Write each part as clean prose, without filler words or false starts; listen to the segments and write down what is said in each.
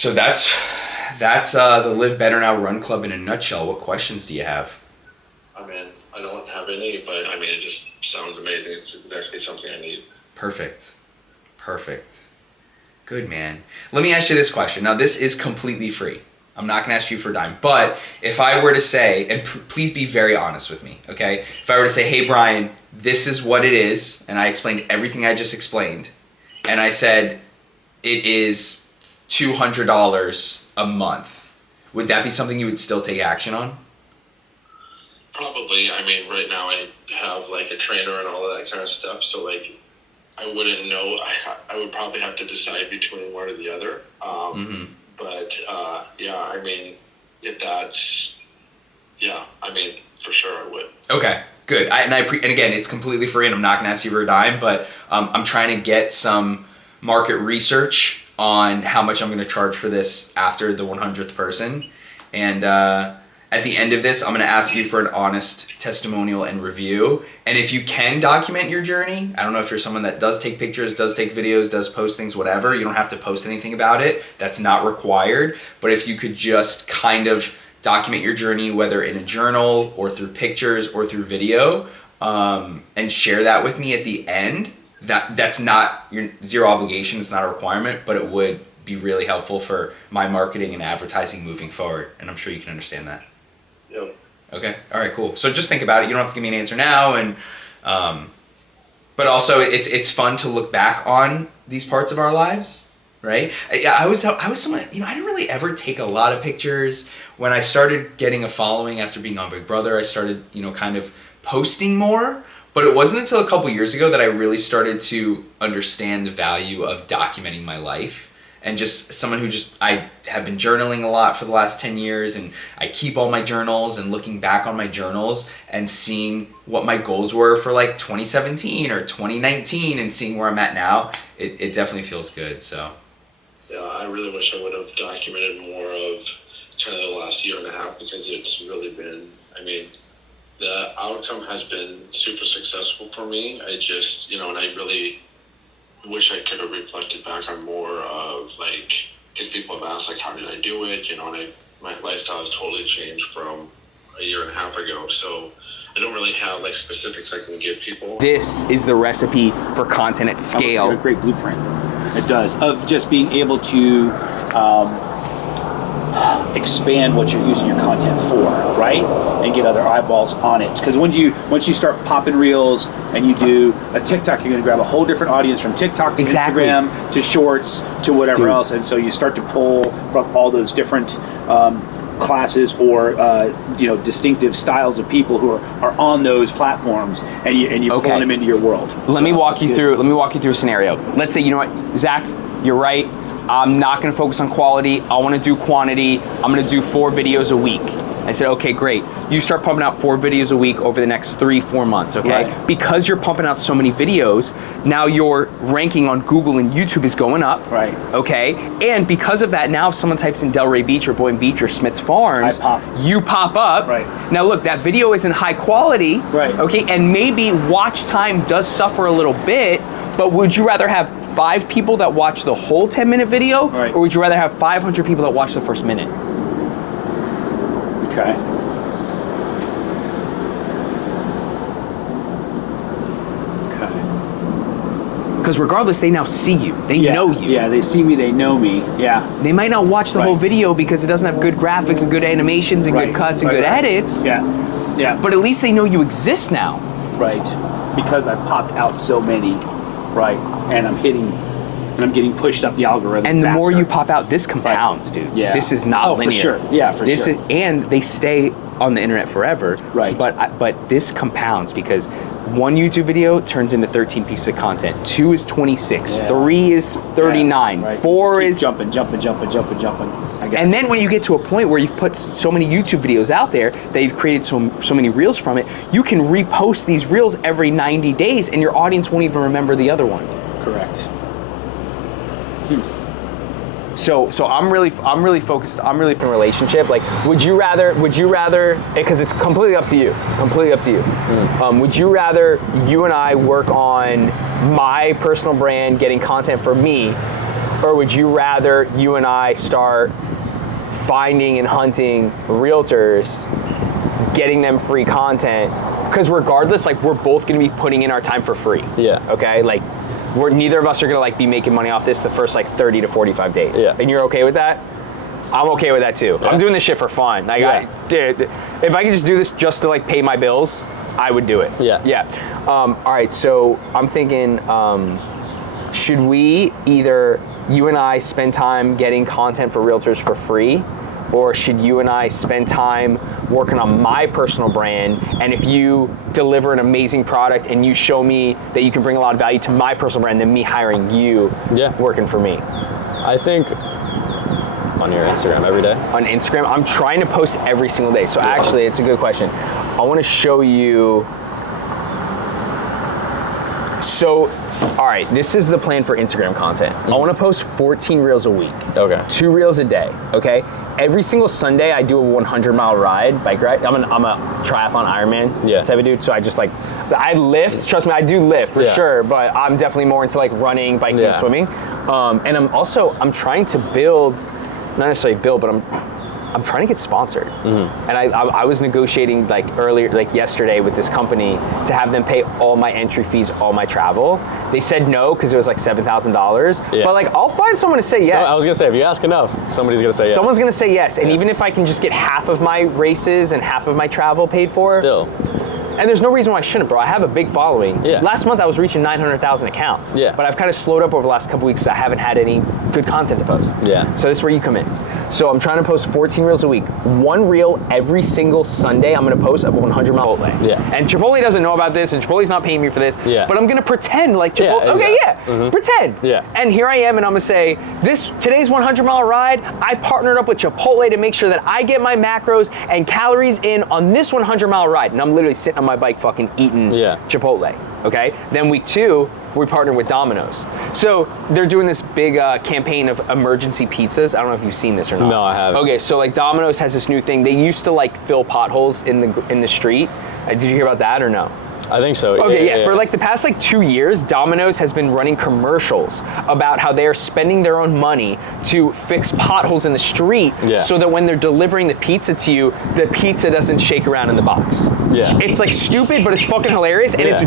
So that's the Live Better Now Run Club in a nutshell. What questions do you have? I mean, I don't have any, but I mean, it just sounds amazing. It's exactly something I need. Perfect. Good, man. Let me ask you this question. Now, this is completely free. I'm not going to ask you for a dime. But if I were to say, and please be very honest with me, okay? If I were to say, hey, Brian, this is what it is, and I explained everything I just explained, and I said it is $200 a month, would that be something you would still take action on? Probably. I mean, right now I have like a trainer and all of that kind of stuff, so like I wouldn't know. I would probably have to decide between one or the other. But yeah, I mean, if that's, yeah, I mean, for sure I would. Okay, good. And again, it's completely free, and I'm not going to ask you for a dime, but I'm trying to get some market research on how much I'm going to charge for this after the 100th person. And at the end of this, I'm going to ask you for an honest testimonial and review. And if you can document your journey, I don't know if you're someone that does take pictures, does take videos, does post things, whatever. You don't have to post anything about it. That's not required. But if you could just kind of document your journey, whether in a journal or through pictures or through video, and share that with me at the end, that's not your zero obligation. It's not a requirement, but it would be really helpful for my marketing and advertising moving forward. And I'm sure you can understand that. Yep. Okay. All right, cool. So just think about it. You don't have to give me an answer now. And, but also it's fun to look back on these parts of our lives, right? I was someone, I didn't really ever take a lot of pictures. When I started getting a following after being on Big Brother, I started, kind of posting more, but it wasn't until a couple years ago that I really started to understand the value of documenting my life. And just someone who I have been journaling a lot for the last 10 years, and I keep all my journals, and looking back on my journals and seeing what my goals were for like 2017 or 2019 and seeing where I'm at now, it definitely feels good. So yeah, I really wish I would have documented more of kind of the last year and a half, because it's really been, I mean, the outcome has been super successful for me. I just, and I really wish I could have reflected back on more of like, because people have asked like, how did I do it? And my lifestyle has totally changed from a year and a half ago. So I don't really have like specifics I can give people. This is the recipe for content at scale. A great blueprint. It does, of just being able to expand what you're using your content for, right? And get other eyeballs on it. Because once you start popping reels and you do a TikTok, you're going to grab a whole different audience from TikTok to Instagram to Shorts to whatever else. And so you start to pull from all those different classes or distinctive styles of people who are on those platforms, and you're pulling them into your world. Let me walk you through a scenario. Let's say, Zach, you're right. I'm not going to focus on quality. I want to do quantity. I'm going to do 4 videos a week. I said, okay, great. You start pumping out 4 videos a week over the next 3-4 months, okay? Right. Because you're pumping out so many videos, now your ranking on Google and YouTube is going up. Right. Okay? And because of that, now if someone types in Delray Beach or Boynton Beach or Smith's Farms, you pop up. Right. Now look, that video isn't high quality. Right. Okay? And maybe watch time does suffer a little bit, but would you rather have 5 people that watch the whole 10-minute video, right, or would you rather have 500 people that watch the first minute? Okay. Because regardless, they now see you. They know you. Yeah, they see me, they know me. Yeah. They might not watch the whole video because it doesn't have good graphics and good animations and good cuts and good edits. Yeah. Yeah. But at least they know you exist now. Right. Because I've popped out so many. Right. And I'm getting pushed up the algorithm. And the faster. more you pop out, this compounds, dude. Yeah. This is not linear. For sure. Yeah, for sure. And they stay on the internet forever. Right. But this compounds because 1 YouTube video turns into 13 pieces of content. 2 is 26. 3 is 39. Right. 4 is jumping. And then when you get to a point where you've put so many YouTube videos out there that you've created so many reels from it, you can repost these reels every 90 days and your audience won't even remember the other one. Correct. So I'm really focused. I'm really for relationship. Like, would you rather? Because it's completely up to you. Would you rather you and I work on my personal brand, getting content for me, Or would you rather you and I start finding and hunting realtors, getting them free content? Because regardless, like, we're both gonna be putting in our time for free. Yeah. Okay, like, neither of us are gonna like be making money off this the first like 30 to 45 days. Yeah. And you're okay with that? I'm okay with that too. Yeah. I'm doing this shit for fun. Like, dude, if I could just do this just to like pay my bills, I would do it. Yeah. Yeah. All right, so I'm thinking, should we either, you and I, spend time getting content for realtors for free, or should you and I spend time working on my personal brand, and if you deliver an amazing product and you show me that you can bring a lot of value to my personal brand, then me hiring you working for me? I think on your Instagram every day. On Instagram, I'm trying to post every single day. So actually, it's a good question. I want to show you. So, all right, this is the plan for Instagram content. I want to post 14 reels a week. Okay. 2 reels a day, okay? Every single Sunday, I do a 100-mile bike ride. I'm a triathlon Ironman type of dude, so I just like, I lift, trust me, I do lift for sure, but I'm definitely more into like running, biking, and swimming. And I'm trying to build, not necessarily build, but I'm trying to get sponsored. And I was negotiating like earlier, like yesterday, with this company to have them pay all my entry fees, all my travel. They said no because it was like $7,000. But like, I'll find someone to say yes. So I was gonna say, if you ask enough, somebody's gonna say yes. Someone's gonna say yes. And even if I can just get half of my races and half of my travel paid for. Still. And there's no reason why I shouldn't, bro. I have a big following. Yeah. Last month I was reaching 900,000 accounts. Yeah. But I've kind of slowed up over the last couple weeks because I haven't had any good content to post. Yeah. So this is where you come in. So I'm trying to post 14 reels a week. 1 reel every single Sunday I'm gonna post of 100-mile Chipotle. Yeah. And Chipotle doesn't know about this, and Chipotle's not paying me for this. Yeah. But I'm gonna pretend like Chipotle. Yeah, okay, exactly. pretend. Yeah. And here I am, and I'm gonna say, today's 100-mile ride, I partnered up with Chipotle to make sure that I get my macros and calories in on this 100-mile ride. And I'm literally sitting on my bike fucking eating Chipotle, okay? Then week 2, we partnered with Domino's. So they're doing this big campaign of emergency pizzas. I don't know if you've seen this or not. No, I haven't. Okay, so like Domino's has this new thing. They used to like fill potholes in the street. Did you hear about that or no? I think so. Okay, yeah. For like the past like 2 years, Domino's has been running commercials about how they are spending their own money to fix potholes in the street so that when they're delivering the pizza to you, the pizza doesn't shake around in the box. Yeah. It's like stupid, but it's fucking hilarious, and it's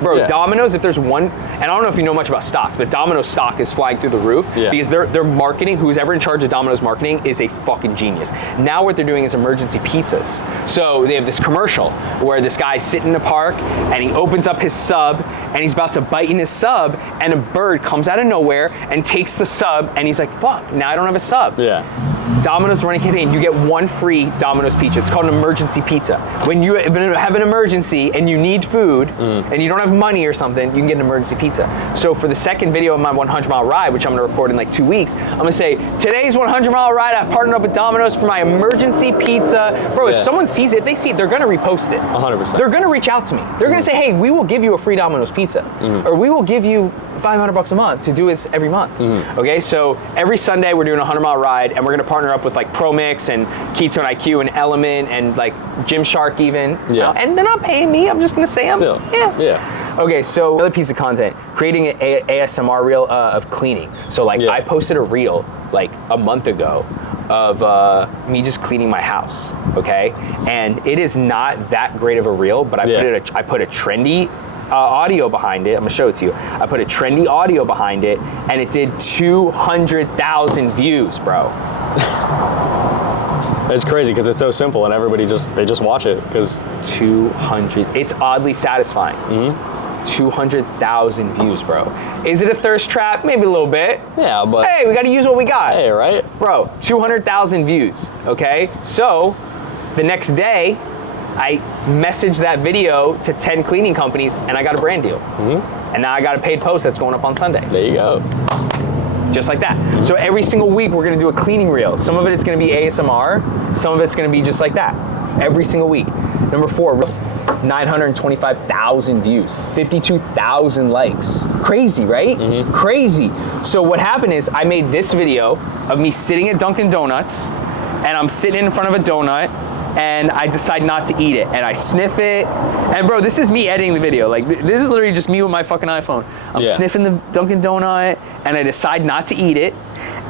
bro, Domino's, if there's one, and I don't know if you know much about stocks, but Domino's stock is flying through the roof because their marketing, who's ever in charge of Domino's marketing is a fucking genius. Now what they're doing is emergency pizzas. So they have this commercial where this guy's sitting in a park and he opens up his sub and he's about to bite in his sub and a bird comes out of nowhere and takes the sub and he's like, fuck, now I don't have a sub. Yeah. Domino's running a campaign, you get 1 free Domino's pizza. It's called an emergency pizza. When you have an emergency and you need food and you don't have money or something, you can get an emergency pizza. So for the second video of my 100-mile ride, which I'm gonna record in like 2 weeks, I'm gonna say, today's 100-mile ride, I partnered up with Domino's for my emergency pizza. Bro, if someone sees it, if they see it, they're gonna repost it. 100%. They're gonna reach out to me. They're gonna say, hey, we will give you a free Domino's pizza. Or we will give you $500 a month to do this every month. Okay, so every Sunday we're doing a 100-mile ride and we're gonna partner up with like ProMix and Ketone IQ and Element and like Gymshark even. And they're not paying me, I'm just gonna say them. Okay, so another piece of content, creating an ASMR reel of cleaning. So like I posted a reel like a month ago of me just cleaning my house, okay? And it is not that great of a reel, but I put a trendy audio behind it. I'm gonna show it to you. I put a trendy audio behind it and it did 200,000 views, bro. It's crazy because it's so simple and everybody just watch it because 200. It's oddly satisfying. 200,000 views, bro. Is it a thirst trap? Maybe a little bit. Yeah, but hey, we got to use what we got. Hey, right? Bro, 200,000 views. Okay, so the next day, I messaged that video to 10 cleaning companies and I got a brand deal. And now I got a paid post that's going up on Sunday. There you go. Just like that. So every single week we're gonna do a cleaning reel. Some of it's gonna be ASMR, some of it's gonna be just like that. Every single week. Number 4, 925,000 views, 52,000 likes. Crazy, right? Crazy. So what happened is I made this video of me sitting at Dunkin' Donuts and I'm sitting in front of a donut and I decide not to eat it. And I sniff it And bro, this is me editing the video. Like, this is literally just me with my fucking iPhone. I'm sniffing the Dunkin' Donut, and I decide not to eat it.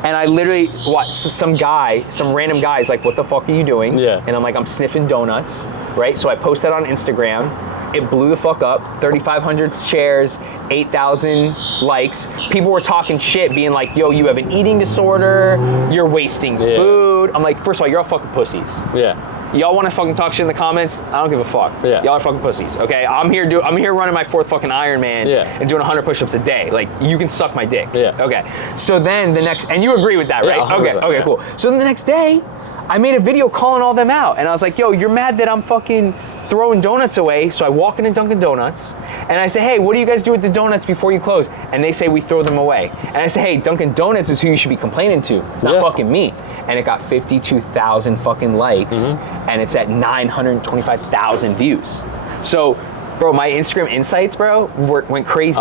And I literally watch some random guy is like, what the fuck are you doing? Yeah. And I'm like, I'm sniffing donuts, right? So I post that on Instagram. It blew the fuck up. 3,500 shares, 8,000 likes. People were talking shit, being like, yo, you have an eating disorder. You're wasting food. I'm like, first of all, you're all fucking pussies. Yeah. Y'all want to fucking talk shit in the comments? I don't give a fuck. Yeah. Y'all are fucking pussies, okay? I'm here running my 4th fucking Ironman and doing 100 push-ups a day. Like, you can suck my dick. Yeah. Okay. So then and you agree with that, right? Yeah, Okay, cool. So then the next day, I made a video calling all them out, and I was like, yo, you're mad that I'm fucking throwing donuts away. So I walk into Dunkin' Donuts, and I say, hey, what do you guys do with the donuts before you close? And they say, we throw them away. And I say, hey, Dunkin' Donuts is who you should be complaining to, not fucking me. And it got 52,000 fucking likes, and it's at 925,000 views. So, bro, my Instagram insights, bro, went crazy.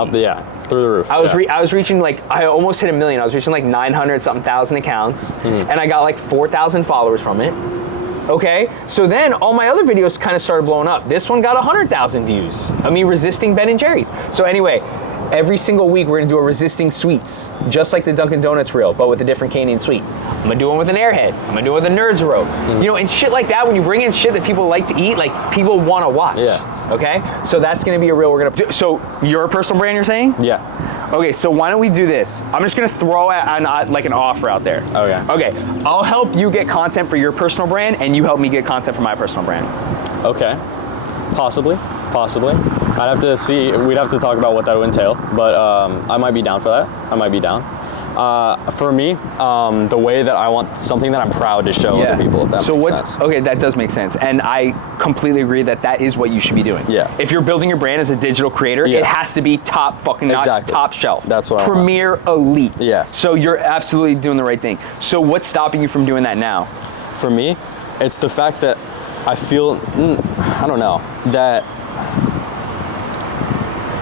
Through the roof. I was reaching I almost hit 1 million. I was reaching like 900 something thousand accounts, and I got like 4,000 followers from it. Okay, so then all my other videos kind of started blowing up. This one got 100,000 views. I mean, resisting Ben and Jerry's. So anyway, every single week we're gonna do a resisting sweets, just like the Dunkin' Donuts reel, but with a different Canadian sweet. I'm gonna do one with an airhead. I'm gonna do it with a Nerds row. You know, and shit like that. When you bring in shit that people like to eat, like people want to watch. Yeah. Okay, so that's gonna be a reel we're gonna do. So your personal brand, you're saying? Yeah. Okay, so why don't we do this? I'm just gonna throw an offer out there. Okay. Okay, I'll help you get content for your personal brand, and you help me get content for my personal brand. Okay. Possibly. I'd have to see. We'd have to talk about what that would entail, but I might be down for that. I might be down. For me, the way that I want something that I'm proud to show other people, if that makes sense. Okay, that does make sense. And I completely agree that is what you should be doing. Yeah. If you're building your brand as a digital creator, it has to be top fucking notch, top shelf. That's what I want. Premier elite. Yeah. So you're absolutely doing the right thing. So what's stopping you from doing that now? For me, it's the fact that I feel, I don't know, that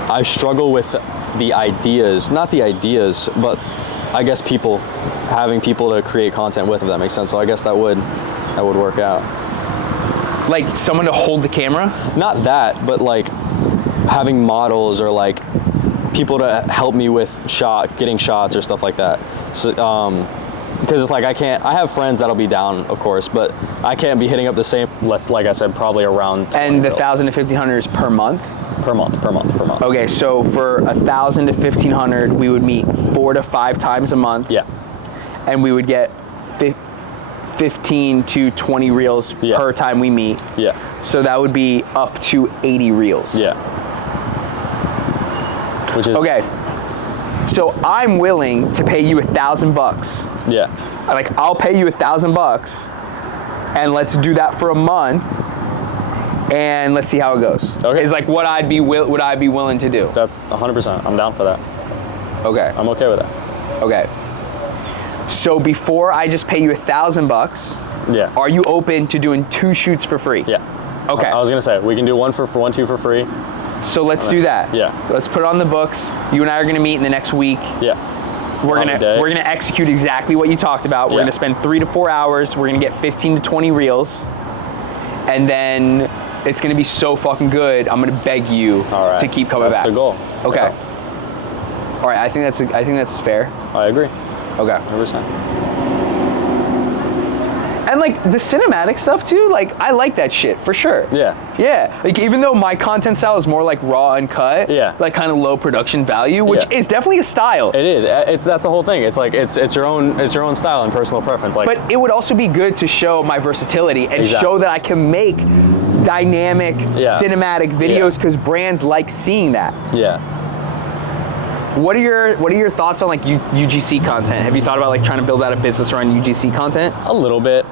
I struggle with the ideas, not the ideas, but I guess having people to create content with, if that makes sense. So I guess that would work out. Like someone to hold the camera? Not that, but like having models or like people to help me with getting shots or stuff like that. So, because it's like I have friends that'll be down, of course, but I can't be hitting up the same, like I said, probably around 20 And the 1,000 to 1,500 is per month? Per month. Okay, so for 1,000 to 1,500, we would meet 4 to 5 times a month. Yeah. And we would get 15 to 20 reels per time we meet. Yeah. So that would be up to 80 reels. Yeah. Which is okay. So I'm willing to pay you $1,000. Yeah. Like I'll pay you $1,000, and let's do that for a month. And let's see how it goes. Okay. It's like what I'd be willing to do. That's 100%. I'm down for that. Okay. I'm okay with that. Okay. So before I just pay you $1,000, yeah, are you open to doing 2 shoots for free? Yeah. Okay. I was gonna say we can do one for 2 for free. So let's do that. Yeah. Let's put it on the books. You and I are gonna meet in the next week. Yeah. We're gonna execute exactly what you talked about. We're gonna spend 3 to 4 hours. We're gonna get 15 to 20 reels, and then it's gonna be so fucking good. I'm gonna beg you to keep coming back. That's the goal. Okay. Yeah. All right. I think that's fair. I agree. Okay. 100%. And like the cinematic stuff too, like I like that shit for sure. Yeah. Yeah. Like even though my content style is more like raw and cut, like kind of low production value, which is definitely a style. It is. That's the whole thing. It's like it's your own style and personal preference. Like, but it would also be good to show my versatility and show that I can make dynamic cinematic videos because brands like seeing that. Yeah. What are your thoughts on like UGC content? Have you thought about like trying to build out a business around UGC content? A little bit.